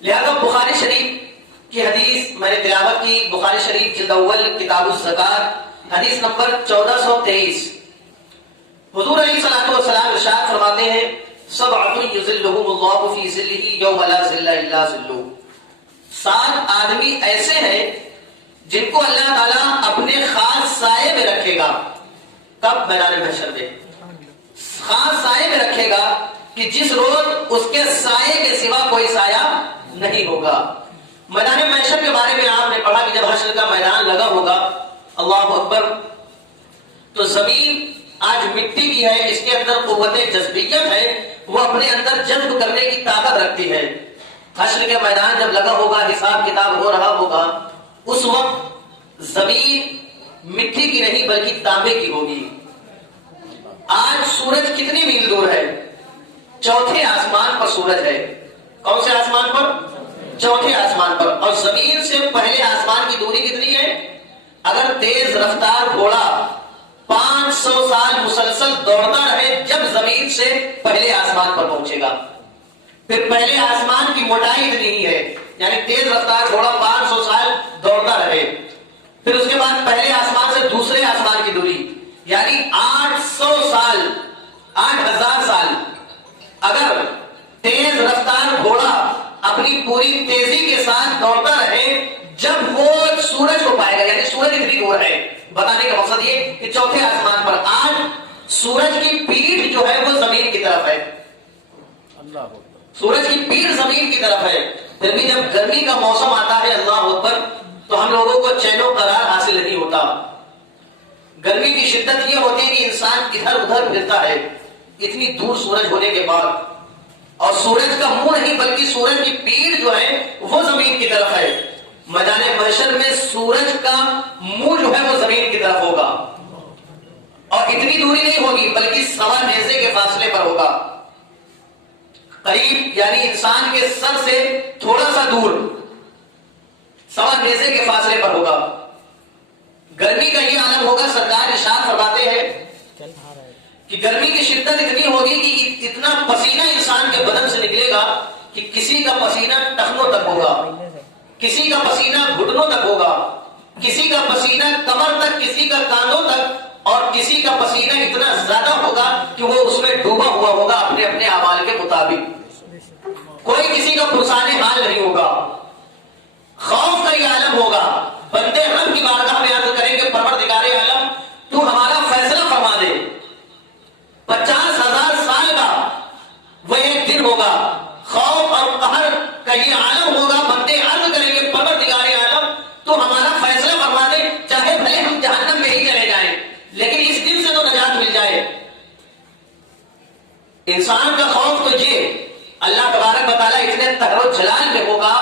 لہذا بخاری شریف کی حدیث میں نے تلاوت کی، بخاری شریف جلد اول کتاب الزکات حدیث نمبر 1423. حضور علیہ الصلوۃ والسلام ارشاد فرماتے ہیں سبعۃ یظلھم اللہ فی ظلہ یوم لا ظل الا ظلہ. 7 آدمی ایسے ہیں جن کو اللہ تعالیٰ اپنے خاص سائے میں رکھے گا. کب؟ میدان محشر میں. خاص سائے میں رکھے گا کہ جس روز اس کے سائے کے سوا کوئی سایہ نہیں ہوگا. میدان محشر کے بارے میں آپ نے پڑھا کہ جب حشر کا میدان لگا ہوگا، اللہ اکبر، تو زمین آج مٹی کی ہے، اس کے اندر قوت جذبیت ہے، وہ اپنے اندر جذب کرنے کی طاقت رکھتی ہے. حشر کے میدان جب لگا ہوگا، حساب کتاب ہو رہا ہوگا، اس وقت زمین مٹی کی نہیں بلکہ تانبے کی ہوگی. آج سورج کتنی میل دور ہے؟ 4تھے آسمان پر سورج ہے. کون سے آسمان پر؟ 4تھے آسمان پر. اور زمین سے پہلے آسمان کی دوری کتنی ہے؟ اگر تیز رفتار گھوڑا 500 سال مسلسل دوڑتا رہے جب زمین سے پہلے آسمان پر پہنچے گا. پھر پہلے آسمان کی موٹائی اتنی ہی ہے، یعنی تیز رفتار گھوڑا 500 سال دوڑتا رہے، پھر اس کے بعد پہلے آسمان سے دوسرے آسمان کی دوری یعنی 800 سال، 8000 سال. اگر تیز رفتار گھوڑا اپنی پوری تیزی کے ساتھ دوڑتا رہے جب وہ سورج کو پائے گا، یعنی سورج اتنی دور ہے. بتانے کا مقصد یہ کہ 4تھے آسمان پر آج سورج کی پیٹھ جو ہے وہ زمین کی طرف ہے. سورج کی پیٹھ زمین کی طرف ہے. پھر بھی جب گرمی کا موسم آتا ہے، اللہ اکبر، تو ہم لوگوں کو چین و قرار حاصل نہیں ہوتا. گرمی کی شدت یہ ہوتی ہے کہ انسان ادھر ادھر پھرتا ہے اتنی دور سورج ہونے کے بعد. اور سورج کا منہ نہیں بلکہ سورج کی پیٹھ جو ہے وہ زمین کی طرف ہے. میدان محشر میں سورج کا منہ جو ہے وہ زمین کی طرف ہوگا، اور اتنی دوری نہیں ہوگی بلکہ 1.25 نیزے کے فاصلے پر ہوگا. قریب یعنی انسان کے سر سے تھوڑا سا دور 1.25 نیزے کے فاصلے پر ہوگا. گرمی کا یہ عالم ہوگا. سرکار ارشاد فرماتے ہیں کہ گرمی کی شدت اتنی ہوگی کہ اتنا پسینہ انسان کے بدن سے نکلے گا کہ کسی کا پسینہ ٹخنوں تک ہوگا، کسی کا پسینہ گھٹنوں تک ہوگا، کسی کا پسینہ کمر تک، کسی کا کاندھوں تک، اور کسی کا پسینہ اتنا زیادہ ہوگا کہ وہ اس میں ڈوبا ہوا ہوگا اپنے اپنے اعمال کے مطابق. کوئی کسی کا پرسان حال نہیں ہوگا. خوف کا یہ عالم ہوگا. بندے رب کی بارگاہ میں عرض کریں گے پروردگار عالم تو ہمارا فیصلہ فرما دے. 50,000 سال کا وہ ایک دن ہوگا. خوف اور قہر کا یہ عالم ہوگا. بندے عرض کریں گے پروردگار عالم تو ہمارا فیصلہ فرما دے، چاہے بھلے ہم جہنم میں ہی چلے جائیں لیکن اس دن سے تو نجات مل جائے. انسان کا خوف تو یہ اللہ تبارک و تعالیٰ اتنے قہر و جلال میں ہوگا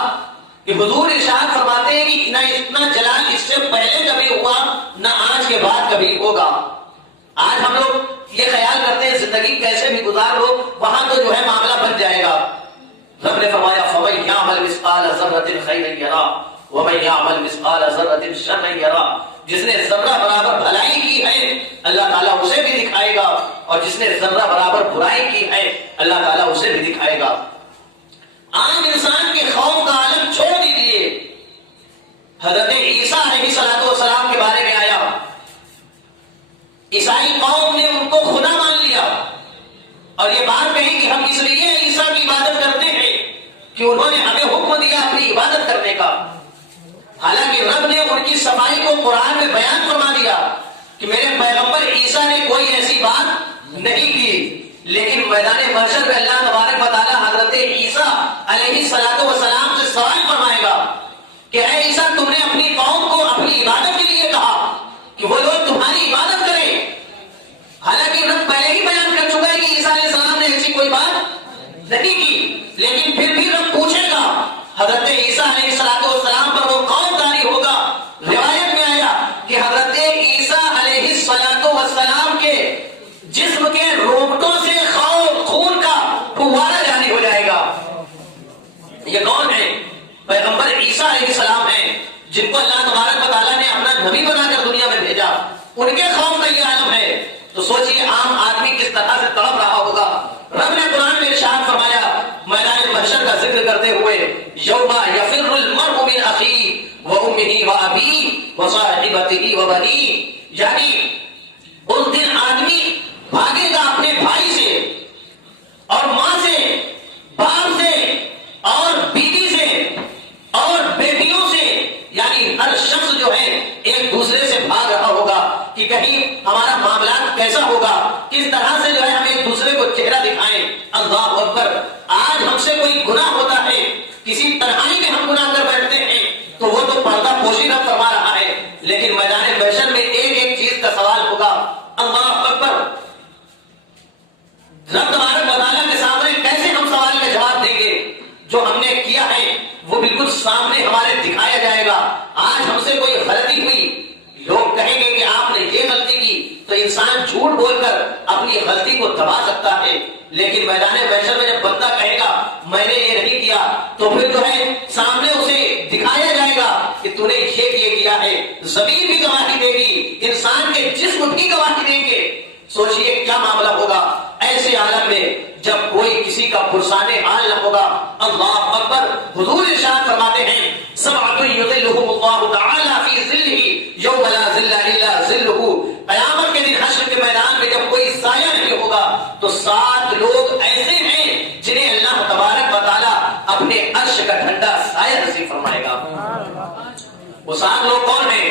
کہ حضور ارشاد فرماتے ہیں کہ نہ اتنا جلال اس سے پہلے کبھی ہوا نہ آج کے بعد کبھی ہوگا. آج ہم لوگ یہ خیال کرتے ہیں زندگی کیسے بھی گزار لو، وہاں تو جو ہے معاملہ بن جائے گا. رب نے فرمایا فَمَن يَعْمَلْ مِثْقَالَ ذَرَّةٍ خَيْرًا يَرَهُ وَمَن يَعْمَلْ مِثْقَالَ ذَرَّةٍ شَرًّا يَرَهُ. جس نے ذرہ برابر بھلائی کی ہے اللہ تعالیٰ اسے بھی دکھائے گا، اور جس نے ذرہ برابر برائی کی ہے اللہ تعالیٰ اسے بھی دکھائے گا. عام انسان کے خوف کا عالم چھوڑ دیجیے. حضرت عیسیٰ علیہ السلام کے بارے میں آیا، عیسائی قوم نے ان کو خدا مان لیا اور یہ بات کہی کہ ہم اس لیے عیسیٰ کی عبادت کرتے ہیں کہ انہوں نے ہمیں حکم دیا اپنی عبادت کرنے کا. حالانکہ رب نے ان کی صفائی کو قرآن میں بیان فرما دیا کہ میرے پیغمبر عیسیٰ نے کوئی ایسی بات نہیں کی. لیکن میدان محشر میں اللہ تبارک و تعالیٰ حضرت عیسیٰ علیہ السلام سے سوال فرمائے گا کہ اے عیسیٰ تم نے اپنی قوم کو اپنی عبادت کے لیے کہا کہ وہ لوگ تمہاری عبادت کریں. حالانکہ رب پہلے ہی بیان کر چکا ہے کہ عیسیٰ علیہ السلام نے ایسی کوئی بات نہیں کی، لیکن پھر بھی رب پوچھے گا. حضرت عیسیٰ علیہ السلام پر وہ قوم طاری ہوگا. روایت میں آیا کہ حضرت عیسیٰ علیہ السلام کے جسم کے روبٹوں سے خون کا فوارہ جاری ہو جائے گا. یہ کون ہے؟ پیغمبر عیسیٰ علیہ السلام ہیں جن کو اللہ تبارک و تعالیٰ نے اپنا نبی بنا کر دنیا میں بھیجا. ان کے خوف کا یہ عالم ہے. تو سوچئے عام آدمی کس طرح سے تڑپ رہا ہوگا. رب نے قرآن میں ارشاد فرمایا میدان محشر کا ذکر کرتے ہوئے یوما یفر المرء من اخیہ وامہ وابیہ وصاحبتہ وبنیہ، یعنی اس دن آدمی بھاگے گا اپنے بھائی سے اور ماں سے، باپ سے اور بیوی سے اور بیٹیوں سے، یعنی ہر شخص جو ہے ایک دوسرے سے بھاگ رہا ہوگا کہ کہیں ہمارا معاملات کیسا ہوگا، کس طرح سے جو ہے ہم ایک دوسرے کو چہرہ دکھائیں۔ اللہ اکبر! آج ہم سے کوئی گناہ ہوتا ہے، کسی تنہائی میں ہم گناہ کر بیٹھتے ہیں تو وہ تو پردہ پوشی رب فرما رہا ہے، لیکن میدان محشر میں ایک ایک چیز کا سوال ہوگا۔ اللہ اکبر! رب تبارک و تعالیٰ کے سامنے کیسے ہم سوال کا جواب دیں گے؟ جو ہم نے کیا ہے وہ بالکل سامنے ہمارے دکھایا جائے گا۔ آج ہم سے کوئی غلطی ہوئی، لوگ کہیں گے کہ آپ نے یہ غلطی کی، تو انسان جھوٹ بول کر اپنی غلطی کو دبا سکتا ہے، لیکن میدان محشر میں جب بندہ کہے گا میں نے یہ نہیں کیا، تو پھر جو ہے سامنے اسے دکھایا جائے گا کہ تو نے یہ کیا ہے۔ زمین بھی گواہی دے گی، انسان کے جسم بھی گواہی دیں گے۔ سوچئے کیا معاملہ ہوگا ایسے عالم میں جب کوئی کسی کا پرسان حال نہ ہوگا۔ اللہ اکبر! حضور ارشاد فرماتے ہیں سبعۃ یظلھم اللہ تعالی فی ظلہ یوم لا ظل الا ظلہ، قیامت کے دن حشر کے میدان میں جب کوئی سایہ نہیں ہوگا تو 7 لوگ ایسے ہیں جنہیں اللہ تبارک و تعالی اپنے عرش کا ٹھنڈا سایہ نصیب فرمائے گا۔ وہ 7 لوگ کون ہیں؟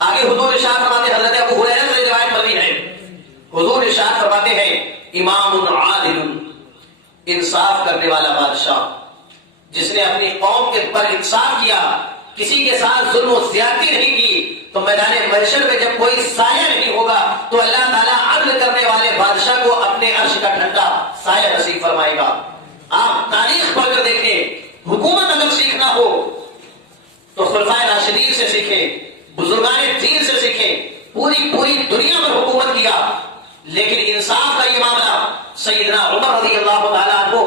آگے حضور ارشاد فرماتے ہیں، حضرت ابو ہریرہ سے روایت مروی ہے، حضور ارشاد فرماتے ہیں امام عادل، انصاف کرنے والا بادشاہ، جس نے اپنی قوم کے پر انصاف کیا، کسی کے ساتھ ظلم و زیادتی نہیں کی، تو میدان محشر میں جب کوئی سایہ نہیں ہوگا تو اللہ تعالیٰ عدل کرنے والے بادشاہ کو اپنے عرش کا ٹھنڈا سایہ نصیب فرمائے گا۔ آپ تاریخ پڑھ کر دیکھیں، حکومت اگر سیکھنا ہو تو خلفائے راشدین سے سیکھیں، بزرگان دین سے سیکھیں، پوری دنیا پر حکومت کیا، لیکن انصاف کا یہ معاملہ سیدنا عمر رضی اللہ تعالیٰ عنہ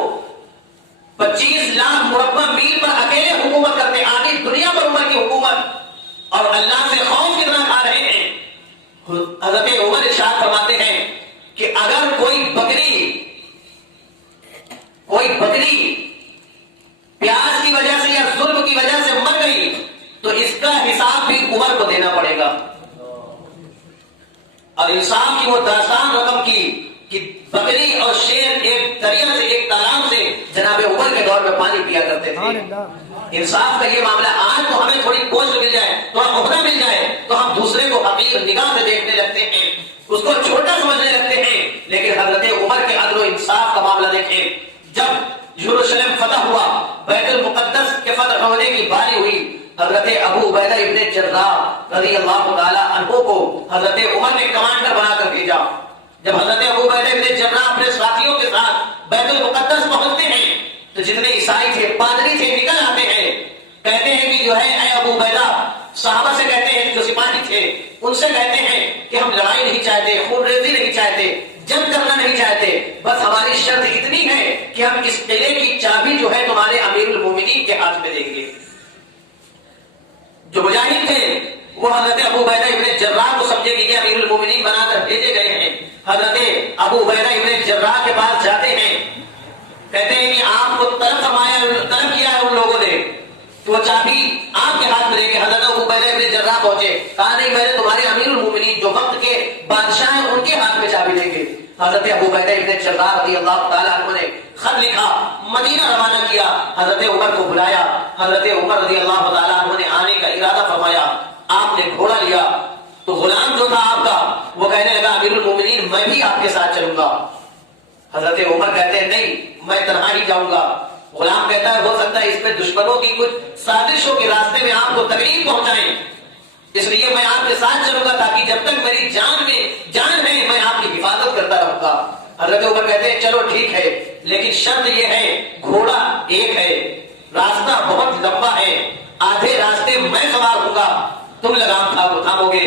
25 لاکھ مربع میل پر اکیلے حکومت کرتے، آدھی دنیا پر عمر کی حکومت، اور اللہ سے خوف کتنا کھا رہے ہیں۔ حضرت عمر ارشاد فرماتے ہیں کہ اگر کوئی بکری پیاس کی وجہ سے یا ظلم کی وجہ سے مر گئی تو اس کا حساب بھی عمر کو دینا پڑے گا۔ اور انصاف کی وہ داستان رقم کی کہ بکری اور شیر ایک دریا سے، ایک تالاب سے جناب عمر کے دور میں پانی پیا کرتے تھے۔ انصاف کا یہ معاملہ آج تو ہمیں تھوڑی پوسٹ مل جائے تو عہدہ مل جائے تو ہم دوسرے کو حقیر نگاہ سے دیکھنے لگتے ہیں، اس کو چھوٹا سمجھنے لگتے ہیں، لیکن حضرت عمر کے عدل و انصاف کا معاملہ دیکھیں۔ جب یروشلم فتح ہوا، بیت المقدس کے فتح ہونے کی باری ہوئی، حضرت ابو عبیدہ ابن جراح رضی اللہ تعالی عنہ کو حضرت عمر نے کمانڈر بنا کر بھیجا۔ جب حضرت ابو عبیدہ ابن جراح اپنے ساتھیوں کے ساتھ بیت المقدس پہنچتے ہیں تو جتنے عیسائی تھے، پادری تھے، نکل آتے ہیں، کہتے ہیں کہ جو ہے اے ابو عبیدہ، صحابہ سے کہتے ہیں جو سپاہی تھے ان سے کہتے ہیں کہ ہم لڑائی نہیں چاہتے، خون ریزی نہیں چاہتے، جنگ کرنا نہیں چاہتے، بس ہماری شرط اتنی ہے کہ ہم اس قلعے کی چابی جو ہے تمہارے امیر المومنین کے ہاتھ میں دیں گے۔ جو مجاہد تھے وہ حضرت ابو عبیدہ ابن جراح کو سمجھے کہ یہ امیر المومنین بنا کر بھیجے گئے ہیں۔ حضرت ابو عبیدہ ابن جراح کے پاس جاتے ہیں، کہتے ہیں کہ آپ کو طلب کیا ہے ان لوگوں نے کہ وہ چابی آپ کے ہاتھ میں دیں گے۔ حضرت ابو عبیدہ ابن جراح پہنچے، کہا نہیں، میں نے تمہارے امیر المومنین جو وقت کے بادشاہ ہیں ان کے ہاتھ میں چابی دیں گے۔ حضرت ابو عبیدہ ابن جراح رضی اللہ تعالیٰ عنہ نے خط لکھا، مدینہ روانہ کیا، حضرت عمر کو بلایا، حضرت عمر رضی اللہ تعالیٰ عنہ نے آنے کا ارادہ فرمایا، آپ نے گھوڑا لیا تو غلام جو تھا آپ کا وہ کہنے لگا امیر المومنین میں بھی آپ کے ساتھ چلوں گا۔ حضرت عمر کہتے ہیں نہیں، میں تنہا ہی جاؤں گا۔ غلام کہتا ہے ہو سکتا ہے اس میں دشمنوں کی کچھ سازشوں کے راستے میں آپ کو تکلیف پہنچائیں، اس لیے میں آپ کے ساتھ چلوں گا تاکہ جب تک میری جان ہے میں آپ کی حفاظت کرتا رہوں گا۔ حضرت عمر کہتے ہیں چلو ٹھیک ہے، لیکن شرط یہ ہے گھوڑا ایک ہے، راستہ بہت لمبا ہے، آدھے راستے میں سوار ہوں گا، تم لگام تھامو گے،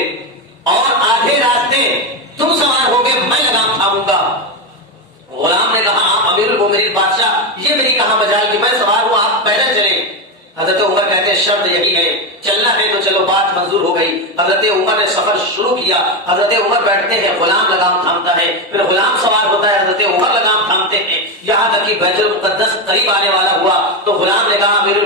اور آدھے راستے تم سوار ہوگے، میں لگام تھاموں گا۔ غلام نے کہا آپ امیر المومنین بادشاہ، یہ میری کہاں مجال کہ میں سوار ہوں، آپ پیدل چلیں۔ حضرت عمر کہتے ہیں شرط یہی ہے، چلنا ہے تو چلو، بات منظور ہو گئی۔ حضرت عمر نے سفر شروع کیا، حضرت عمر بیٹھتے ہیں، غلام لگام تھامتا ہے، پھر غلام سوار ہوتا ہے، حضرت عمر لگام تھامتے ہیں، یہاں تک کہ بیت المقدس قریب آنے والا ہوا تو غلام نے کہا امیر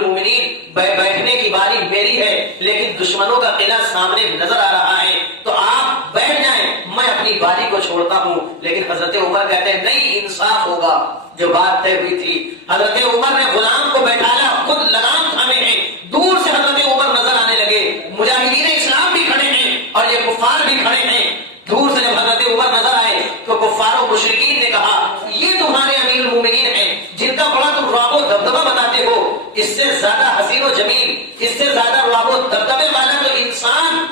قلعہ سامنے نظر آ رہا ہے تو آپ بیٹھ جائیں، میں اپنی باری کو چھوڑتا ہوں. لیکن حضرت عمر کہتے ہیں نہیں، انصاف ہوگا. جو بات طے ہوئی تھی، حضرت عمر نے غلام کو بیٹھایا، خود لگام تھامے ہیں. دور سے حضرت عمر نظر آنے لگے، مجاہدین اسلام بھی کھڑے ہیں اور یہ کفار بھی کھڑے ہیں. دور سے جب حضرت عمر نظر آئے تو کفار و مشرکین نے کہا یہ تمہارے امیر المومنین ہیں جن کا بڑا تم رعب و دبدبہ بتاتے ہو. اس سے زیادہ حسین و جمیل، اس سے زیادہ رعب و دبدبے والا تو انسان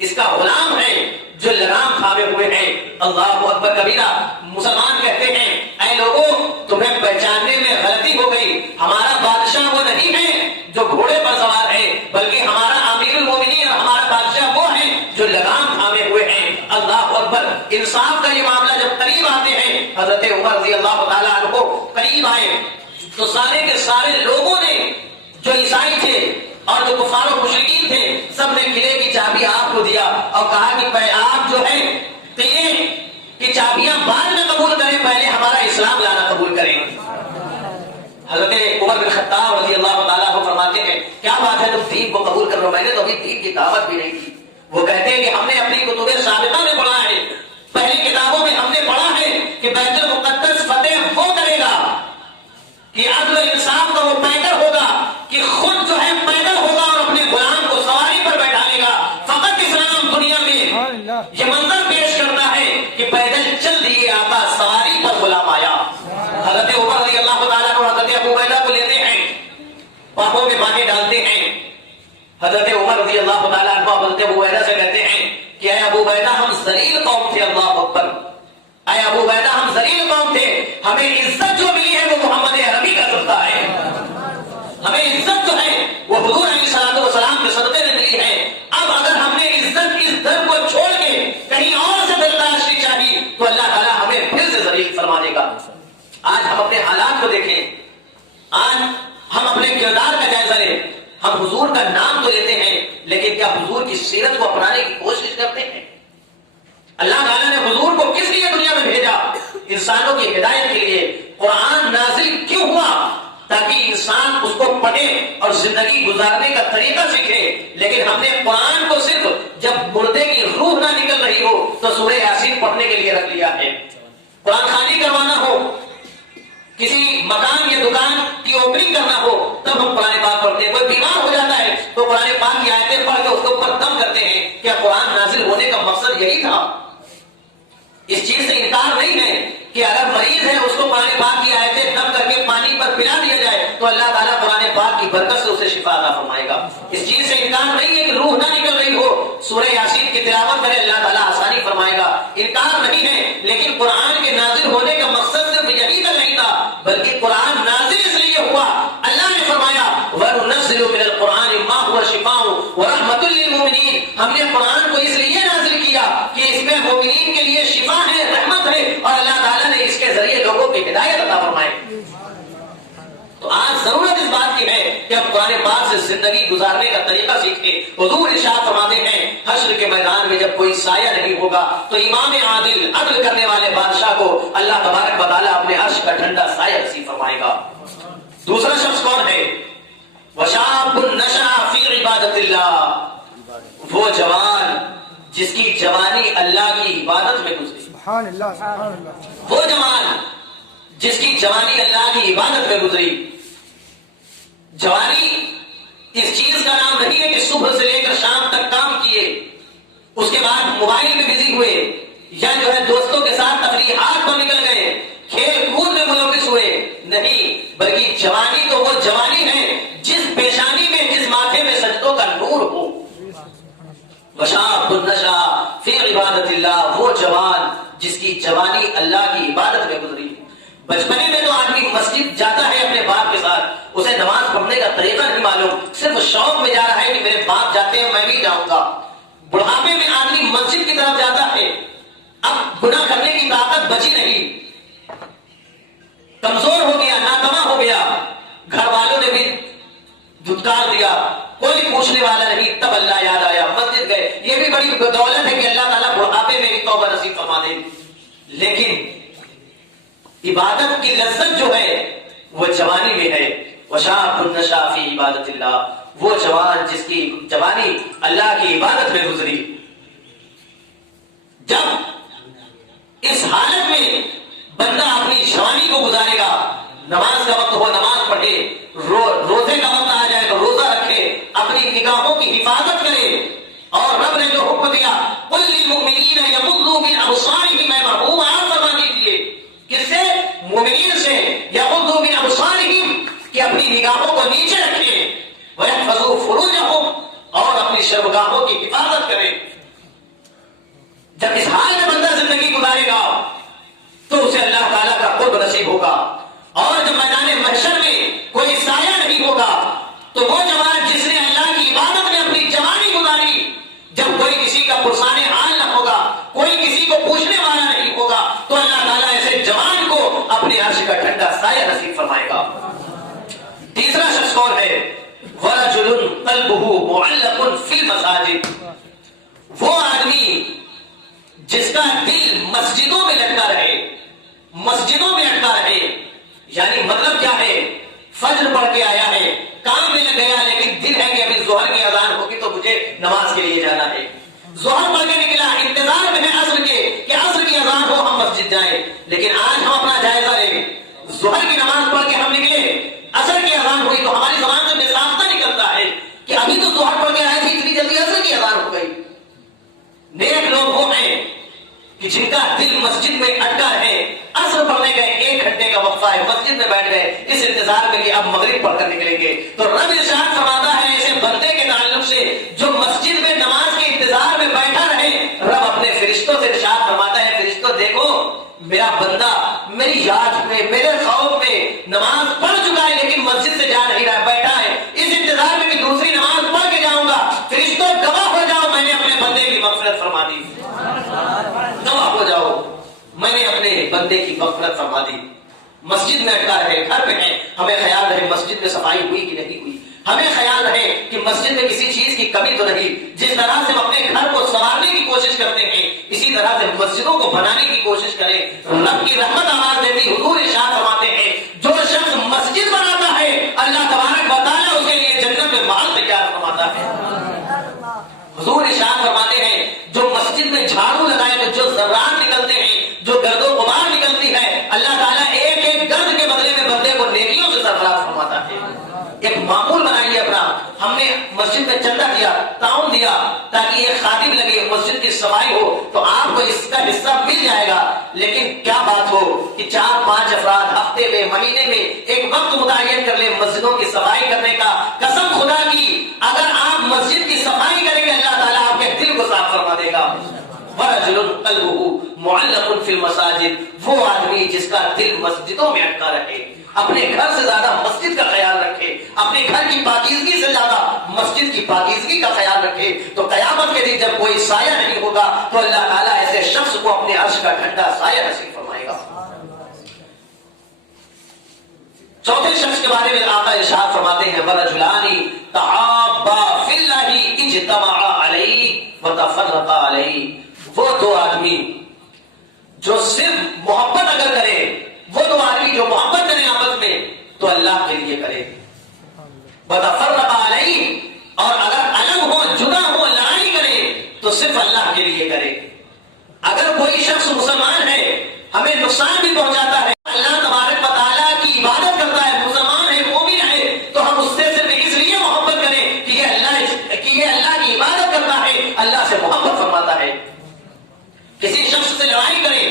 اس کا غلام ہے جو لگام تھامے ہوئے ہیں. اللہ اکبر کبیرہ. مسلمان کہتے ہیں اے لوگوں تمہیں پہچاننے میں غلطی ہو گئی، ہمارا بادشاہ وہ نہیں ہے جو گھوڑے پر سوار ہے، بلکہ ہمارا امیر المومنین اور ہمارا بادشاہ وہ ہے جو لگام تھامے ہوئے ہیں. اللہ اکبر. انصاف کا یہ معاملہ جب قریب آتے ہیں، حضرت عمر رضی اللہ تعالیٰ عنہ قریب آئے تو سارے کے سارے لوگوں نے، جو عیسائی تھے اور جو کفار و مشرکین تھے، سب نے قلعے کی چابی آپ کو دیا اور کہا کہ آپ جو ہے قلعے کی چابیاں بعد میں قبول کریں، پہلے ہمارا اسلام لانا قبول کریں. حضرت عمر بن خطاب رضی اللہ تعالیٰ عنہ فرماتے ہیں کیا بات ہے تم دین کو قبول کر رہے ہو؟ میں نے تو ابھی دین کی دعوت بھی نہیں کی. وہ کہتے ہیں کہ ہم نے اپنی کتب سابقہ میں پڑھا ہے، پہلی کتابوں میں ہم نے پڑھا ہے کہ بیت المقدس فتح وہ کرے گا کہ عدل و انصاف کا وہ پیکر ہوگا کہ خود جو ہے پیدل ہوگا اور اپنے غلام کو سواری پر بیٹھا لے گا. فقط اسلام دنیا میں یہ منظر پیش کرتا ہے کہ پیدل چل دیے آقا، سواری پر غلام آیا. حضرت عمر رضی اللہ تعالیٰ عنہ حضرت ابو عبیدہ کو لیتے ہیں، باہوں میں باندھے ڈالتے ہیں. حضرت عمر رضی اللہ تعالیٰ عنہ حضرت ابو عبیدہ سے کہتے ہیں کہ اے ابو عبیدہ ہم ذلیل قوم تھے. اللہ اکبر. اے ابو عبیدہ ہم ذلیل قوم تھے، ہمیں عزت جو ملی ہے وہ محمد عربی کا صدقہ ہے. ہمیں عزت جو ہے وہ حضور علیہ الصلوۃ والسلام کے صدقے میں ملی ہے. اب اگر ہم نے عزت اس در کو چھوڑ کے کہیں اور سے دل تراشی چاہی تو اللہ تعالیٰ ہمیں پھر سے ذلیل فرما دے گا. آج ہم اپنے حالات کو دیکھیں، آج ہم اپنے کردار کا جائزہ لیں. ہم حضور کا نام تو لیتے ہیں لیکن کیا حضور کی سیرت کو اپنانے کی کوشش کرتے ہیں؟ اللہ تعالیٰ نے حضور کو کس لیے دنیا میں بھیجا؟ انسانوں کی ہدایت کے لیے. قرآن نازل کیوں ہوا؟ تاکہ انسان اس کو پڑھے اور زندگی گزارنے کا طریقہ سیکھے. لیکن ہم نے قرآن کو صرف جب مردے کی روح نہ نکل رہی ہو تو سورہ یاسین پڑھنے کے لیے رکھ لیا ہے. قرآن خوانی کروانا ہو، کسی مکان یا دکان کی اوپننگ کرنا ہو تب ہم قرآن پاک پڑھتے ہیں. کوئی بیمار ہو جاتا ہے تو قرآن پاک کی آیتیں پڑھ کے اس کے اوپر دم کرتے ہیں. کیا قرآن نازل ہونے کا مقصد یہی تھا؟ اس چیز سے انکار نہیں ہے کہ اگر مریض ہے اس کو قرآن پاک کی آیتیں دم کر کے پانی پر پلا دیا جائے تو اللہ تعالیٰ قرآن پاک کی برکت سے اسے شفا عطا فرمائے گا. اس چیز سے انکار نہیں ہے کہ روح نہ نکل رہی ہو، سورہ یاسین کی تلاوت کرے، اللہ تعالیٰ آسانی فرمائے گا. انکار نہیں ہے، لیکن قرآن کے نازل ہونے کا مقصد صرف یہی تو نہیں تھا، بلکہ قرآن نازل اس لیے ہوا. اللہ نے فرمایا وَنُنَزِّلُ مِنَ الْقُرْآنِ مَا هُوَ شِفَاءٌ وَرَحْمَةٌ لِّلْمُؤْمِنِينَ. ہم نے قرآن کو اس لیے نازل کیا کہ اس میں مومنین کے لیے شفا ہے، رحمت ہے، اور اللہ تعالیٰ نے اس کے ذریعے لوگوں کی ہدایت عطا فرمائے. تو آج ضرورت اس بات کی ہے کہ ہم قرآن پاک سے زندگی گزارنے کا طریقہ سیکھیں. حضور ارشاد فرماتے ہیں حشر کے میدان میں جب کوئی سایہ نہیں ہوگا تو امام عادل، عدل کرنے والے بادشاہ کو اللہ تبارک و تعالیٰ اپنے عرش کا ٹھنڈا سایہ نصیب فرمائے گا. دوسرا شخص کون ہے؟ وَشَابٌ نَشَأَ فِي عِبَادَةِ اللَّهِ. وہ جوان جس کی جوانی اللہ کی عبادت میں گزری. سبحان اللہ سبحان اللہ. وہ جوان جس کی جوانی اللہ کی عبادت میں گزری. جوانی اس چیز کا نام نہیں ہے کہ صبح سے لے کر شام تک کام کیے، اس کے بعد موبائل میں بزی ہوئے یا جو ہے دوستوں کے ساتھ تفریحات پر نکل گئے، کھیل کود میں ملوث ہوئے. نہیں، بلکہ جوانی تو وہ جوانی ہے جس پیشانی میں، جس ماتھے میں سجدوں کا نور ہو. وشاب النشا فی عبادت اللہ. وہ جوان جس کی جوانی اللہ کی عبادت میں گزری. بچپنے میں تو آدمی مسجد جاتا ہے اپنے باپ کے ساتھ، اسے نماز پڑھنے کا طریقہ نہیں معلوم، صرف شوق میں جا رہا ہے کہ میرے باپ جاتے ہیں میں بھی جاؤں گا. بڑھاپے میں آدمی مسجد کی طرف جاتا ہے، اب گناہ کرنے کی طاقت بچی نہیں، کمزور ہو گیا، ناتواں ہو گیا، گھر والوں نے بھی دھتکار دیا، کوئی پوچھنے والا نہیں. تب اللہ یاد آیا، مسجد گئے. یہ بھی بڑی دولت ہے کہ اللہ تعالیٰ بڑھاپے میں بھی توبہ نصیب فرما دے. لیکن عبادت کی لذت جو ہے وہ جوانی میں ہے. وشاب نشا فی عبادت اللہ، وہ جوان جس کی جوانی اللہ کی عبادت میں گزری. جب اس حالت میں بندہ اپنی جوانی کو گزارے گا، نماز کا وقت ہو نماز پڑھے، روزے کا وقت آ جائے تو روزہ رکھے، اپنی نگاہوں کی حفاظت کرے. اور رب نے جو حکم دیا قل للمؤمنین یغضوا من ابصارہم، میں محبوب آپ فرما دیجیے کس سے؟ مومنین سے. یغضوا من ابصارہم، کہ اپنی نگاہوں کو نیچے رکھیں، ویحفظوا فروجہم، اور اپنی شرمگاہوں کی حفاظت کریں. جب اس حال میں بندہ زندگی گزارے گا تو اسے اللہ تعالیٰ کا قرب نصیب ہوگا. اور جب میدان محشر میں کوئی سایہ نہیں ہوگا تو وہ جوان جس نے اللہ کی عبادت میں اپنی جوانی گزاری، جب کوئی کسی کا پرسان حال نہ ہوگا، کوئی کسی کو پوچھنے والا نہیں ہوگا، تو اللہ تعالیٰ ایسے جوان کو اپنے عرش کا ٹھنڈا سایہ نصیب فرمائے گا. تیسرا شخص کون ہے؟ وَرَجُلٌ قَلْبُهُ مُعَلَّقٌ فِي الْمَسَاجِدِ، وہ آدمی جس کا دل مسجدوں میں لٹکا رہے، مسجدوں میں اٹکا رہے. یعنی مطلب کیا ہے؟ فجر پڑھ کے آیا ہے، کام میں لگ گیا، لیکن دل ہے کہ ابھی ظہر کی اذان ہوگی تو مجھے نماز کے لیے جانا ہے. ظہر پڑھ کے نکلا، انتظار میں ہے عصر کے کہ عصر کی اذان ہو ہم مسجد جائیں. لیکن آج ہم اپنا جائزہ لیں، ظہر کی نماز پڑھ کے ہم نکلے، عصر کی اذان ہوئی تو ہماری زبان سے بے ساختہ نکلتا ہے کہ ابھی تو ظہر پڑھ کے آئے تھے، اتنی جلدی عصر کی اذان ہو گئی. نیک لوگ وہ ہیں کہ جن کا دل مسجد میں اٹکا ہے، عصر پڑھنے گئے، 1 گھنٹے کا وقفہ ہے، مسجد میں بیٹھ گئے اس انتظار میں کہ اب مغرب پڑھ کر نکلیں گے. تو رب ارشاد فرماتا ہے ایسے بندے کے تعلق سے جو مسجد میں نماز کے انتظار میں بیٹھا رہے، رب اپنے فرشتوں سے ارشاد فرماتا ہے فرشتوں دیکھو میرا بندہ میری یاد میں، میرے خوف میں نماز پڑھ چکا ہے لیکن مسجد سے جا نہیں رہا، بیٹھا ہے اس انتظار میں کہ دوسری نماز پڑھ کے جاؤں گا. فرشتوں گواہ ہو جاؤ میں نے اپنے بندے کی مغفرت فرما دی، گواہ ہو جاؤ میں نے اپنے بندے کی مغفرت فرما دی. مسجد میں اٹکا رہے، گھر میں ہے، ہمیں خیال رہے مسجد میں صفائی ہوئی کہ نہیں ہوئی، ہمیں خیال رہے کہ مسجد میں کسی چیز کی کمی تو نہیں. جس طرح سے ہم اپنے گھر کو سنوارنے کی کوشش کرتے ہیں اسی طرح سے مسجدوں کو بنانے کی کوشش کریں. رب کی رحمت آواز دیتی. حضور ارشاد فرماتے ہیں جو شخص مسجد بناتا ہے اللہ تبارک و تعالیٰ اس کے لیے جنت میں محل تیار فرماتا ہے. حضور ارشاد فرماتے ہیں جو مسجد میں جھاڑو لگائے تو جو ذرات نکلتے ہیں، جو گرد و غبار نکلتی ہے، اللہ تعالیٰ ایک ایک گرد کے بدلے میں بندے کو نیکیوں سے سرفراز فرماتا ہے. ایک معمول بنائیے اپنا. ہم نے مسجد میں چندہ دیا، تعاون دیا تاکہ یہ خادم لگے، مسجد کی صفائی ہو تو آپ کو اس کا حصہ مل جائے گا. لیکن کیا بات ہو کہ 4-5 افراد ہفتے میں، مہینے میں ایک وقت متعین کر لیں مسجدوں کی صفائی کرنے کا. قسم خدا کی اگر آپ مسجد کی صفائی کریں گے اللہ تعالیٰ آپ کے دل کو صاف فرما دے گا. وَرَجُلٌ قَلْبُهُ مُعَلَّقٌ فِي الْمَسَاجِدِ، وہ آدمی جس کا دل مسجدوں میں اٹکا رہے، اپنے گھر سے زیادہ مسجد کا خیال رکھے، اپنے گھر کی پاکیزگی سے زیادہ مسجد کی پاکیزگی کا خیال رکھے، تو قیامت کے دن جب کوئی سایہ نہیں ہوگا تو اللہ تعالیٰ ایسے شخص کو اپنے عرش کا ٹھنڈا سایہ نصیب فرمائے گا. چوتھے شخص کے بارے میں آقا ارشاد فرماتے ہیں وَرَجُلَانِ تَحَابَّا فِي اللَّهِ اجْتَمَعَا عَلَيْهِ وَتَفَرَّقَا عَلَيْهِ، وہ 2 آدمی جو صرف محبت اگر کرے، وہ 2 آدمی جو محبت کریں آپس میں تو اللہ کے لیے کرے. وَتَفَرَّقَا عَلَيْهِ، اور اگر الگ ہو، جدا ہو، لڑائی کرے تو صرف اللہ کے لیے کرے. اگر کوئی شخص مسلمان ہے ہمیں نقصان بھی پہنچاتا ہے، اللہ تبارک و تعالیٰ کی عبادت کرتا ہے، مسلمان ہے، مومن ہے، تو ہم اس سے صرف اس لیے محبت کریں کہ یہ اللہ کی عبادت کرتا ہے، اللہ سے محبت فرماتا ہے. کسی شخص سے لڑائی کریں،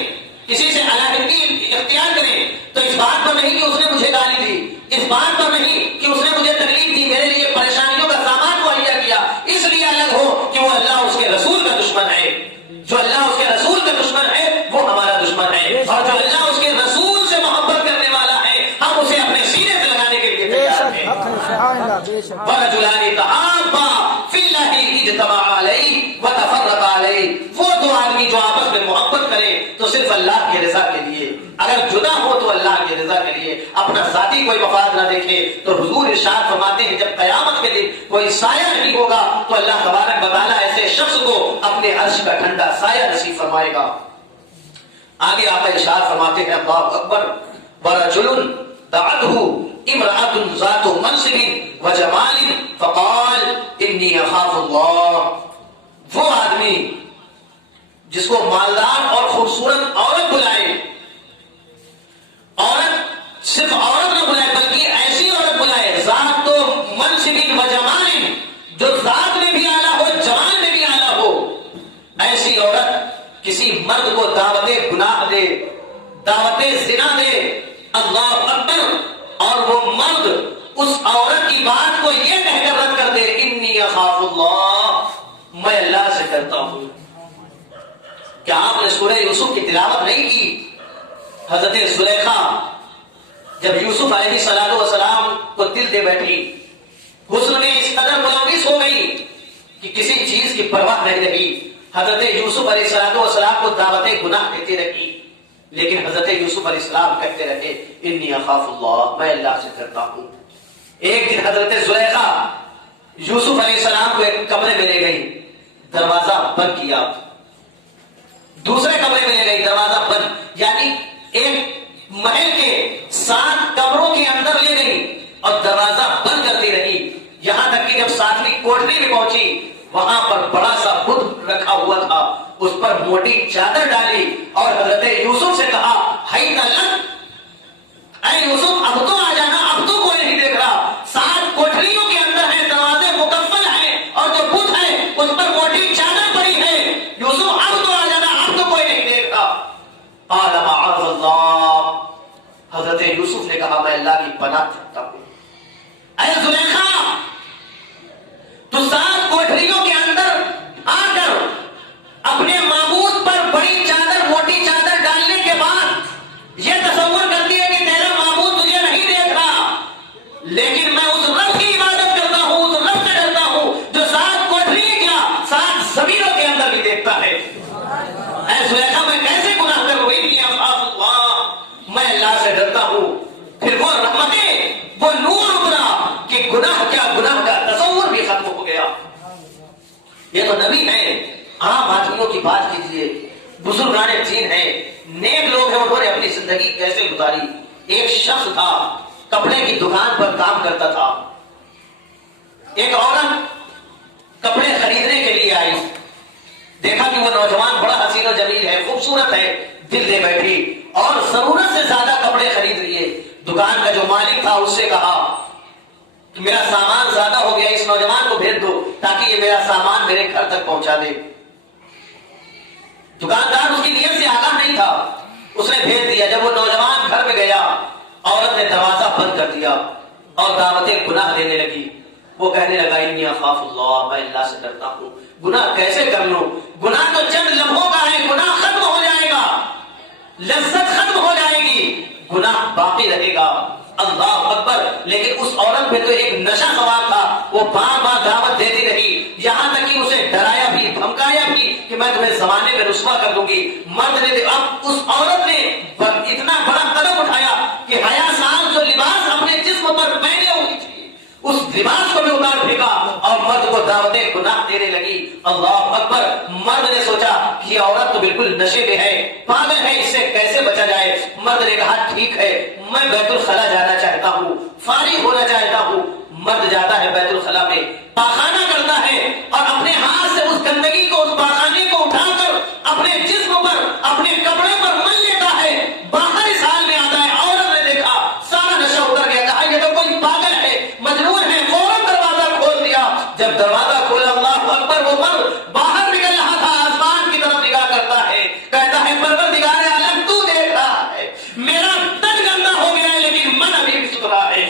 کسی سے علیحدگی اختیار کریں تو اس بات پر نہیں کہ اس نے مجھے گالی دی، اس بات پر نہیں کہ اس نے مجھے تکلیف دی، میرے لیے پریشانیوں کا سامان مہیا کیا، اس لیے الگ ہو کہ وہ اللہ اس کے رسول کا دشمن ہے. جو اللہ اس کے رسول کا دشمن ہے وہ ہمارا دشمن ہے، اور جو اللہ اس کے رسول سے محبت کرنے والا ہے ہم اسے اپنے سینے سے لگانے کے لیے تیار ہیں. وَرَجُلَانِ تَحَابَّا فِي اللَّهِ اجْتَمَعَا عَلَيْهِ وَتَفَرَّقَا عَلَيْهِ، وہ 2 آدمی جو آپس میں محبت کریں تو صرف اللہ کی رضا کے لیے، اگر جدا ہو تو اللہ کی رضا کے لیے، اپنا ذاتی کوئی مفاد نہ دیکھے. تو حضور ارشاد فرماتے ہیں جب قیامت کے دن کوئی سایہ نہیں ہوگا تو اللہ تبارک و تعالیٰ ایسے شخص کو اپنے عرش کا ٹھنڈا سایہ نصیب فرمائے گا. آگے آپ ارشاد فرماتے ہیں اللہ اکبر وَرَجُلٌ دَعَتْهُ امرأة ذات منصب وجمال فقال انی اخاف اللہ. وہ آدمی جس کو مالدار اور خوبصورت عورت بلائے، عورت صرف عورت نہ بلائے بلکہ ایسی عورت بلائے ذات تو منصب و جمال، جو ذات میں بھی اعلیٰ ہو جمال میں بھی اعلیٰ ہو، ایسی عورت کسی مرد کو دعوت گناہ دے، دعوت زنا دے، اللہ اکبر، اور وہ مرد اس عورت کی بات کو یہ کہہ کر رد کر دے انی اخاف اللہ، میں اللہ سے ڈرتا ہوں. کیا آپ نے سورہ یوسف کی تلاوت نہیں کی؟ حضرت زلیخا جب یوسف علیہ السلام کو دل دے بیٹھی، حسن میں اس قدر ملوث ہو گئی کہ کسی چیز کی پرواہ نہیں رہی. حضرت یوسف علیہ السلام کو دعوت گناہ دیتی رہی، لیکن حضرت یوسف علیہ السلام کہتے رہے انی اخاف اللہ، میں اللہ سے ڈرتا ہوں. ایک دن حضرت زلیخا یوسف علیہ السلام کو ایک کمرے میں لے گئی، دروازہ بند کیا. دوسرے کمرے میں لے گئی، دروازہ بند، یعنی ایک محل کے 7 کمروں کے اندر لے گئی اور دروازہ بند کرتی رہی، یہاں تک کہ جب 7ویں کوٹری میں پہنچی، وہاں پر بڑا سا بت رکھا ہوا تھا، اس پر موٹی چادر ڈالی اور حضرت یوسف سے کہا ہائی تلک، اے یوسف اب تو آ جانا، اب تو کوئی نہیں دیکھ رہا، 7 کوٹریوں کے اندر ہے، دروازے مکمل ہیں اور جو بت ہے اس پر موٹی چادر پڑی ہے، یوسف اب تو آ جانا، اب تو کوئی نہیں دیکھ رہا. قال معاذ اللہ، حضرت یوسف نے کہا میں اللہ کی پناہ چاہتا ہوں. اے زلیخا، تو 7 کوٹریوں کے اندر آ کر اپنے معبود پر بڑی چادر، موٹی چادر ڈالنے کے بعد یہ تصور کرتی ہے کہ تیرا معبود تجھے نہیں دیکھ رہا، لیکن میں اس رب کی عبادت کرتا ہوں، اس رب سے ڈرتا ہوں جو 7 کوٹری کیا 7 زمینوں کے اندر بھی دیکھتا ہے. اے زلیخا، میں کیسے گناہ کروں؟ انی اخاف اللہ، میں اللہ سے ڈرتا ہوں. پھر وہ رحمتیں، وہ نور اترا کہ گناہ کیا، گناہ کا تصور بھی ختم ہو گیا. یہ تو نبی ہیں، عام آدمیوں کی بات کیجیے، بزرگان دین ہیں، نیک لوگ ہیں، انہوں نے اپنی زندگی کیسے گزاری. ایک شخص تھا کپڑے کی دکان پر کام کرتا تھا، ایک عورت کپڑے خریدنے کے لیے آئی، دیکھا کہ وہ نوجوان بڑا حسین و جمیل ہے، خوبصورت ہے، دل دے بیٹھی اور ضرورت سے زیادہ کپڑے خرید لیے. دکان کا جو مالک تھا اس سے کہا کہ میرا سامان زیادہ ہو گیا، اس نوجوان کو بھیج دو تاکہ یہ میرا سامان میرے گھر تک پہنچا دے. دکاندار اس کی نیت سے آگاہ نہیں تھا، اس نے بھیج دیا. جب وہ نوجوان گھر میں گیا، عورت نے دروازہ بند کر دیا اور دعوت گناہ دینے لگی. وہ کہنے لگا انی اخاف اللہ، میں اللہ سے ڈرتا ہوں. گناہ کیسے کر لوں؟ گناہ تو چند لمحوں کا ہے، گناہ ختم ہو جائے گا، لذت ختم ہو جائے گی، گناہ باقی رہے گا. اللہ اکبر. لیکن اس عورت پہ تو ایک نشہ سوار تھا، وہ بار بار دعوت دیتی رہی، یہاں تک کہ اسے ڈرایا بھی، دھمکایا بھی کہ میں تمہیں زمانے میں رسوا کر دوں گی. مرد نے اب اس عورت نے اتنا بڑا قدم اٹھایا کہ حیا ساز جو لباس اپنے جسم پر پہنے ہوئی تھی اس لباس کو بھی اتار پھینکا اور مرد کو دعوت گناہ دینے لگی. اللہ اکبر. مرد نے سوچا کہ یہ عورت تو بالکل نشے میں ہے، پاگل ہے، اس سے کیسے بچا جائے. مرد نے کہا ٹھیک ہے، میں بیت الخلا جانا چاہتا ہوں، فارغ ہونا چاہتا ہوں. مرد جاتا ہے بیت الخلا میں، پاخانہ کرتا ہے اور اپنے ہاتھ سے اس گندگی کو، اس پاخانے کو اٹھا کر اپنے جسم پر، اپنے کپڑے پر مل لیتا ہے. باہر اس حال میں آتا ہے. عورت نے دیکھا، سارا نشہ اتر گیا، کہا یہ تو کوئی پاگل ہے، مجنون ہے. فوراً دروازہ کھول دیا. جب دروازہ کھولا، اللہ اکبر، وہ مرد باہر نکل رہا تھا، آسمان کی طرف نگاہ کرتا ہے، کہتا ہے پروردگار عالم تو دیکھ رہا ہے، میرا تن گندا ہو گیا ہے لیکن من ابھی بھی ستھرا ہے،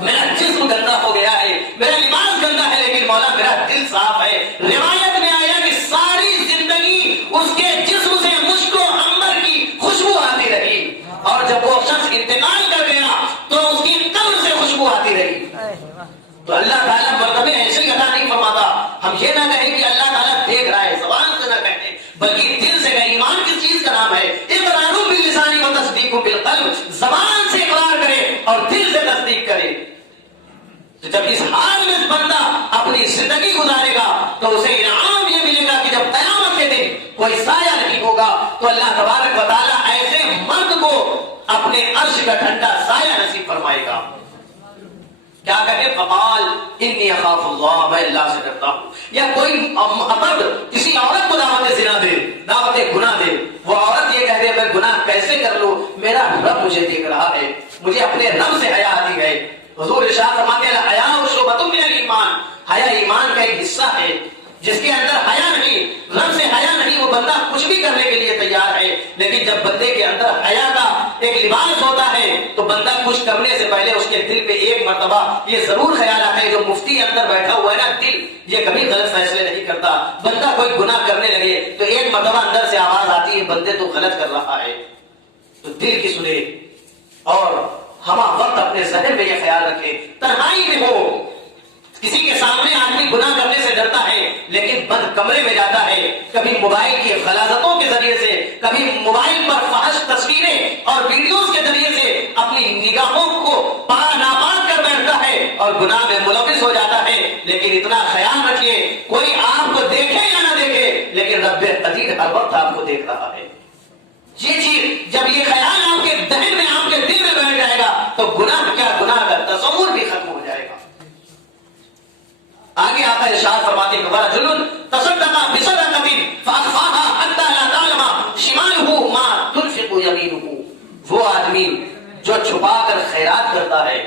میرا جسم گندا ہو گیا ہے، میرا لباس گندا ہے، لیکن مولا میرا دل صاف ہے. روایت میں آیا کہ ساری زندگی اس کے جسم سے مشک و عنبر کی خوشبو آتی رہی اور جب وہ شخص انتقال کر گیا تو اس کی قبر سے خوشبو آتی رہی. تو اللہ تعالیٰ مرتبے ایسے ہی عطا نہیں فرماتا. ہم یہ نہ کہیں کہ اللہ تعالیٰ دیکھ رہا ہے، زبان سے نہ کہیں بلکہ دل سے کہیں. ایمان کس چیز کا نام ہے؟ اقرار باللسان و تصدیق بالقلب. زبان سے اقرار کرے اور دل سے تصدیق کرے. تو جب اس حال میں بندہ اپنی زندگی گزارے گا تو اسے انعام یہ ملے گا کہ جب قیامت کے دن کوئی سایہ نہیں ہوگا تو اللہ تبارک و تعالیٰ ایسے مرد کو اپنے عرش کا ٹھنڈا سایہ نصیب فرمائے گا. کیا کہے؟ فقال انی اخاف اللہ، میں اللہ سے ڈرتا ہوں. یا کوئی مرد کسی عورت کو دعوت زنا دے، دعوت گناہ دے، وہ عورت یہ کہہ دے میں گناہ کیسے کر لوں، میرا رب مجھے دیکھ رہا ہے، مجھے اپنے رب سے حیا آتی ہے. حضور ارشاد فرماتے ہیں حیا شعبۃ من الایمان، حیا ایمان کا ایک حصہ ہے. جس کے اندر حیا نہیں، رب سے حیا نہیں، وہ بندہ کچھ بھی کرنے کے لیے تیار ہے. لیکن جب بندے کے اندر حیا کا ایک لباس ہوتا ہے تو بندہ کچھ کرنے سے پہلے اس کے دل پہ ایک مرتبہ یہ ضرور خیال آتا ہے. جو مفتی اندر بیٹھا ہوا ہے نا دل، یہ کبھی غلط فیصلے نہیں کرتا. بندہ کوئی گناہ کرنے لگے تو ایک مرتبہ اندر سے آواز آتی ہے بندے تو غلط کر رہا ہے، تو دل کی سنے اور ہما وقت اپنے ذہن میں یہ خیال رکھے. تنہائی میں ہو، کسی کے سامنے آدمی گناہ کرنے سے ڈرتا ہے لیکن بند کمرے میں جاتا ہے، کبھی موبائل کی غلاظتوں کے ذریعے سے، کبھی موبائل پر فحش تصویریں اور ویڈیوز کے ذریعے سے اپنی نگاہوں کو ناپاک کر بیٹھتا ہے اور گناہ میں ملوث ہو جاتا ہے. لیکن اتنا خیال رکھیے کوئی آپ کو دیکھے یا نہ دیکھے لیکن رب قدیر ہر وقت آپ کو دیکھ رہا ہے. یہ چیز جب یہ خیال آپ کے ذہن میں آپ کے دل میں بیٹھ جائے گا تو گناہ کیا، گناہ کا تصور بھی ختم ہو جائے گا. آگے آتا ہے ارشاد فرماتے ہیں ورجل تصدق بصدقۃ فاخفاها حتى لا تعلم شماله ما تنفق يمينه. وہ آدمی جو چھپا کر خیرات کرتا ہے،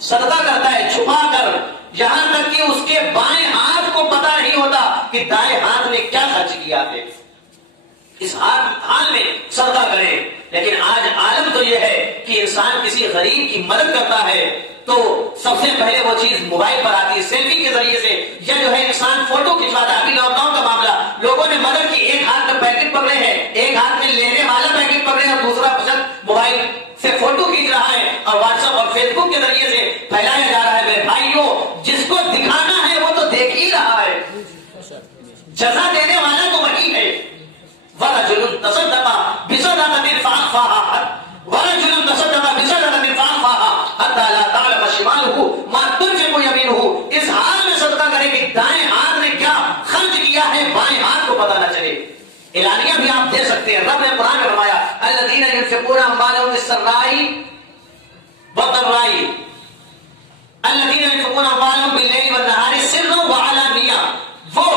صدقہ کرتا ہے چھپا کر، یہاں تک کہ اس کے بائیں ہاتھ کو پتہ نہیں ہوتا کہ دائیں ہاتھ نے کیا خرچ کیا ہے. اس حال میں صدقہ کرے. لیکن آج عالم تو یہ ہے کہ انسان کسی غریب کی مدد کرتا ہے تو سب سے پہلے وہ چیز موبائل پر آتی ہے سیلفی کے ذریعے سے، یا جو ہے انسان فوٹو کھنچواتا ہے. ابھی لاک ڈاؤن کا معاملہ، لوگوں نے مدد کی، ایک ہاتھ میں پیکٹ پکڑے ہیں، ایک ہاتھ میں لینے والا پیکٹ پکڑے اور دوسرا موبائل سے فوٹو کھینچ رہا ہے اور واٹس ایپ اور فیس بک کے ذریعے سے پھیلایا جا رہا ہے. میرے بھائیوں، جس کو دکھانا ہے وہ تو دیکھ ہی رہا ہے، جزا دینے والا تو وہی ہے. ورجل تصدق بصدقۃ فاخفاها ورجل تصدق بصدقۃ فاخفاها حتى لا تعلم شماله ما تنفق يمينه. اس حال میں صدقہ کرے کہ دائیں ہاتھ نے کیا خرچ کیا ہے بائیں ہاتھ کو پتہ نہ چلے. اعلانیہ بھی آپ دے سکتے ہیں. رب نے قرآن میں فرمایا الذين ينفقون اموالهم بالسراء والضراء الذين ينفقون اموالهم بالليل والنهار سرا وعلانية. وہ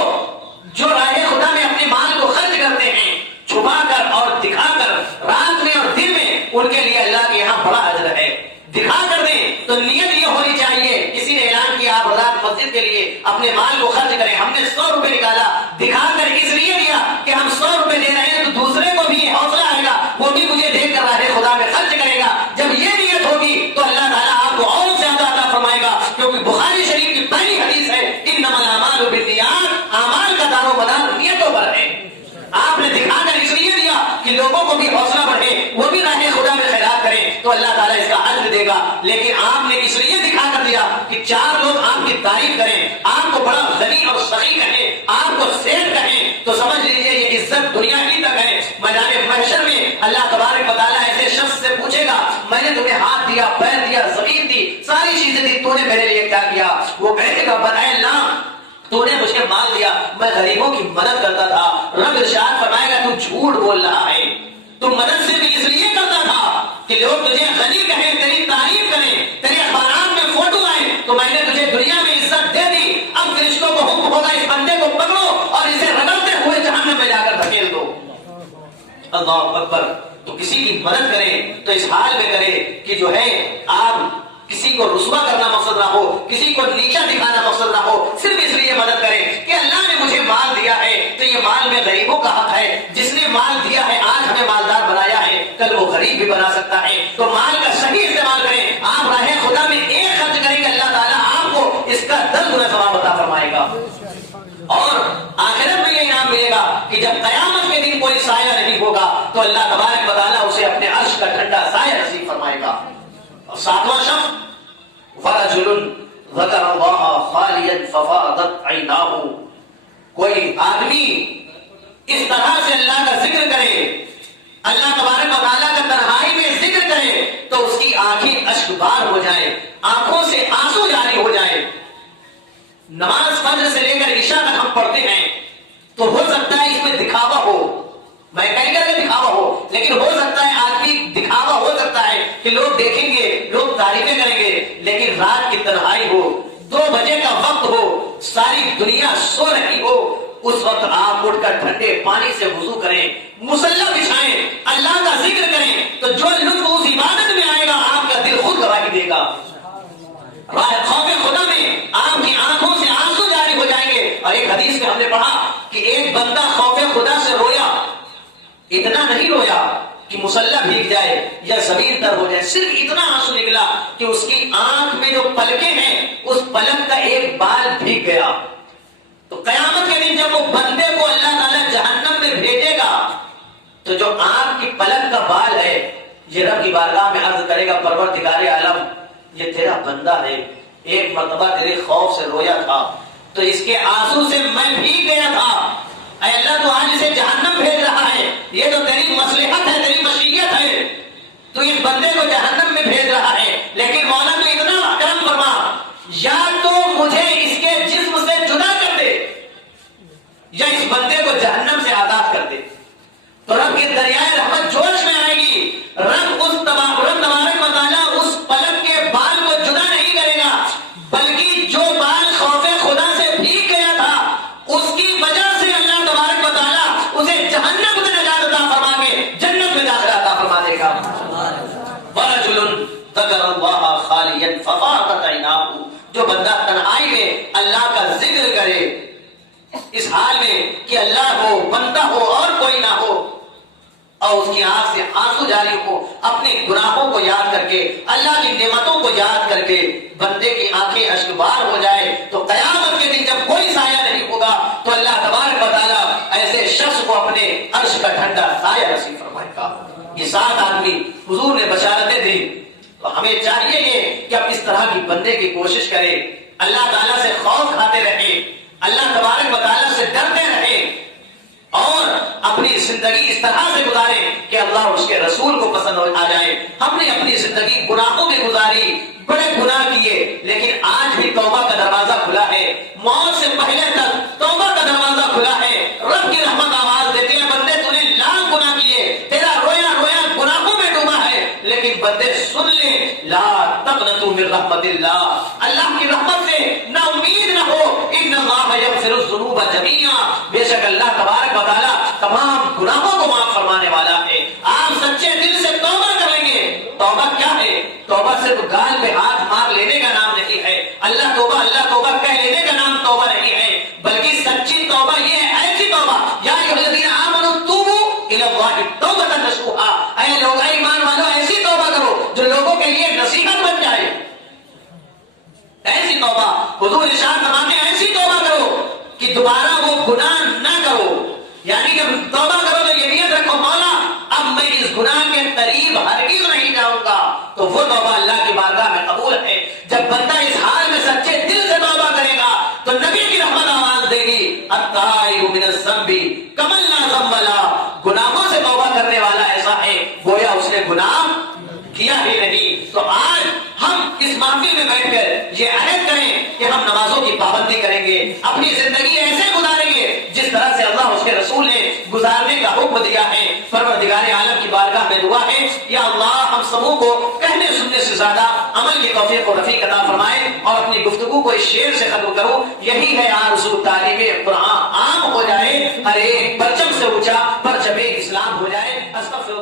جو راہ خدا میں اپنے مال کو خرچ کرتے ہیں چھپا کر اور دکھا کر، رات میں اور دن میں، ان کے لیے اللہ کے یہاں بڑا اجر ہے. دکھا کر دیں تو نیت یہ ہونی چاہیے. کسی نے اعلان کیا آپ رات مسجد کے لیے اپنے مال کو خرچ کریں، ہم نے 100 روپے نکالا، دکھا کر اس لیے دیا کہ ہم 100 روپے دے رہے ہیں تو دوسرے کو بھی حوصلہ آئے گا، وہ بھی مجھے دیکھ کر راہ خدا میں خرچ کرے گا. جب یہ نیت ہوگی تو اللہ تعالیٰ آپ کو اور زیادہ عطا فرمائے گا. کیونکہ بخاری شریف کی پہلی حدیث ہے انما الاعمال بالنیات، اعمال کا دار و مدار نیتوں پر ہے. آپ نے دکھا کر اس لیے دیا کہ لوگوں کو بھی حوصلہ بڑھے، وہ بھی راہ خدا میں خیرات کریں تو اللہ تعالیٰ اس کا اجر دے گا. لیکن آپ نے اس لیے دکھا کر دیا کہ 4 لوگ آپ کی تعریف کریں، آپ کو بڑا غنی اور سخی کہیں، آپ کو سیٹ کہیں، تو سمجھ لیجئے یہ عزت دنیا ہی تک ہے. میدان محشر میں اللہ تبارک و تعالیٰ ایسے شخص سے پوچھے گا میں نے تمہیں ہاتھ دیا، پیر دیا، زمین دی، ساری چیزیں دی، تو نے میرے لیے کیا کیا؟ وہ کہے گا بتائے اللہ تو نے مجھے مال دیا، میں غریبوں کی مدد کرتا تھا. رب ارشاد فرمائے گا تو جھوٹ بول رہا ہے، تو مدد سے بھی اس لیے کرتا تھا کہ لوگ تجھے غنی کہیں، تیری تعریف کریں، تیرے اخبارات میں فوٹو آئے، تو میں نے تجھے دنیا میں عزت دے دی. اب فرشتوں کو حکم ہوگا اس بندے کو پکڑو اور اسے رگڑتے ہوئے جہنم میں جا کر دھکیل دو. اللہ اکبر. تو کسی کی مدد کریں تو اس حال میں کرے کہ جو ہے آپ کسی کو رسوا کرنا مقصد نہ ہو، کسی کو نیچا دکھانا مقصد نہ ہو، صرف اس لیے مدد کریں کہ اللہ نے مجھے مال دیا ہے تو یہ مال میں غریبوں کا حق ہے. جس نے مال دیا ہے آج ہمیں مالدار بنایا ہے، کل وہ غریب بھی بنا سکتا ہے. تو مال کا صحیح استعمال کریں. آپ راہ خدا میں ایک خرچ کریں گے اللہ تعالیٰ آپ کو اس کا 10 گنا ثواب عطا فرمائے گا. اور آخرت میں یہ انعام ملے گا کہ جب قیامت کے دن کوئی سایہ نہیں ہوگا تو اللہ تبارک و تعالیٰ اسے اپنے عرش کا ٹھنڈا سایہ نصیب فرمائے گا. اور 7واں شخص ورجل ذکر اللہ خالیا ففاضت عیناہ. کوئی آدمی اس طرح سے اللہ کا ذکر کرے، اللہ تبارک و تعالیٰ کا تنہائی میں ذکر کرے تو اس کی آنکھیں اشک بار ہو جائیں، آنکھوں سے آنسو جاری ہو جائے. نماز فجر سے لے کر عشاء تک ہم پڑھتے ہیں تو ہو سکتا ہے اس میں دکھاوا ہو، میں کہیں گا کہ دکھاوا ہو، لیکن ہو سکتا ہے آدمی دکھاوا ہو سکتا ہے کہ لوگ دیکھیں گے، لوگ تعریفیں کریں گے، لیکن رات کی تنہائی ہو، 2 بجے کا وقت ہو، ساری دنیا سو رہی ہو، اس وقت آپ اٹھ کر ٹھنڈے پانی سے وضو کریں، مصلی بچھائیں، اللہ کا ذکر کریں، تو جو لطف اس عبادت میں آئے گا آپ کا دل خود گواہی دے گا۔ خوف خدا میں آپ کی آنکھوں سے آنسو جاری ہو جائیں گے۔ اور ایک حدیث میں ہم نے پڑھا کہ ایک بندہ خوف خدا سے رویا، اتنا نہیں رویا کہ مصلی بھیگ جائے یا زمین تر ہو جائے، صرف اتنا آنسو نکلا کہ اس کی آنکھ میں جو پلکیں ہیں اس پلک کا ایک بال بھیگ گیا۔ تو قیامت کے دن جب وہ بندے کو اللہ تعالیٰ جہنم میں بھیجے گا تو جو آنکھ کی پلک کا بال ہے یہ رب کی بارگاہ میں عرض کرے گا، پروردگار عالم یہ تیرا بندہ ہے، ایک مرتبہ تیرے خوف سے رویا تھا تو اس کے آنسو سے میں بھیگ گیا تھا، اے اللہ تو آج اسے جہنم بھیج رہا ہے، یہ تو تیری مصلحت ہے، تیری مشیت ہے، تو اس بندے کو جہنم میں بھیج رہا ہے، لیکن مولا تو اتنا کرم فرما، یا تو مجھے اس کے جسم سے جدا کر دے یا اس بندے کو جہنم سے آزاد کر دے۔ تو رب کی دریائے رحمت جوش میں آئے گی، رب تبارک و تعالیٰ اس پلک کے بال کو جدا نہیں کرے گا، بلکہ جو بال خوف خدا سے بھیگ گیا تھا اس کی وجہ سے اللہ تبارک و تعالیٰ اسے جہنم سے نجات عطا فرما کے جنت میں داخلہ عطا فرما دے گا۔ وَرَجُلٌ ذَكَرَ اللَّهَ خَالِيًا فَفَاضَتْ عَيْنَاهُ، جو بندہ تنہائی میں اللہ کا ذکر کرے اس حال میں کہ اللہ ہو، بندہ ہو اور کوئی نہ ہو، اور اس کی آنکھ سے آنسو جاری ہو، اپنے گناہوں کو یاد کر کے، اللہ کی نعمتوں کو یاد کر کے بندے کی آنکھیں اشکبار ہو جائے تو قیامت کے دن جب کوئی سایہ نہیں ہوگا تو اللہ تبارک و تعالیٰ ایسے شخص کو اپنے عرش کا ٹھنڈا سایہ نصیب فرمائے گا۔ یہ 7 آدمی حضور نے بشارتیں دی، تو ہمیں چاہیے کہ اب اس طرح کی بندے کی کوشش کرے، اللہ تعالیٰ سے خوف کھاتے رہے، اللہ تبارک و تعالیٰ سے ڈرتے رہے اور اپنی زندگی اس طرح سے گزارے کہ اللہ اور اس کے رسول کو پسند آ جائے۔ ہم نے اپنی زندگی گناہوں میں گزاری، بڑے گناہ کیے، لیکن آج بھی توبہ کا دروازہ کھلا ہے، موت سے پہلے تک توبہ کا دروازہ کھلا ہے۔ رب کی رحمت آواز دیتی ہے، بندے تو نے لاکھ گناہ کیے، تیرا رویا رویا گناہوں میں ڈوبا ہے، لیکن بندے سن لے، لا تقنطوا من رحمت اللہ، اللہ کی رحمت سے نا امید نہ ہو، ان اللہ یغفر الذنوب جميعا، بے شک اللہ تبارک و تعالیٰ تمام گناہوں کو معاف فرمانے والا ہے۔ آپ سچے دل سے توبہ کر لیں گے۔ توبہ کیا ہے؟ توبہ صرف گال پہ ہاتھ مار لینے کا نام نہیں ہے، اللہ توبہ کہہ لینے کا نام توبہ نہیں ہے، بلکہ سچی توبہ یہ ہے، ایسی توبہ یا ایھا الذین آمنوا توبوا الی اللہ توبۃ نصوحا، اے لوگ ایمان والو ایسی توبہ کرو جو لوگوں کے لیے نصیحت بن جائے، ایسی توبہ حضور ارشاد فرماتے ہیں، ایسی توبہ کرو کہ دوبارہ وہ گناہ نہ کرو، یعنی جب توبہ کرو تو یہ نیت رکھو، مولا اب میں اس گناہ کے قریب ہرگز نہیں جاؤں گا، تو وہ توبہ اللہ کی بارگاہ میں قبول ہے۔ جب بندہ اس حال میں سچے دل سے توبہ کرے گا تو نبی کی رحمت آواز دے گی، التائب من الذنب کمن لا ذنب لہ، گناہوں سے توبہ کرنے والا ایسا ہے گویا اس نے گناہ کیا ہی نہیں۔ تو آج ہم اس محفل میں بیٹھ کر یہ عہد کریں کہ ہم نمازوں کی پابندی کریں گے، اپنی زندگی ایسے گزاریں گے جس طرح سے اللہ اس کے رسول نے گزارنے کا حکم دیا ہے۔ پروردگار عالم کی بارگاہ میں دعا ہے، یا اللہ ہم سبوں کو کہنے سننے سے زیادہ عمل کی توفیق و رفیق عطا فرمائے، اور اپنی گفتگو کو اس شعر سے ختم کروں، یہی ہے آرزو تعلیم قرآن عام ہو جائے، ہر ایک پرچم سے اونچا پرچم اسلام ہو جائے۔ استغفر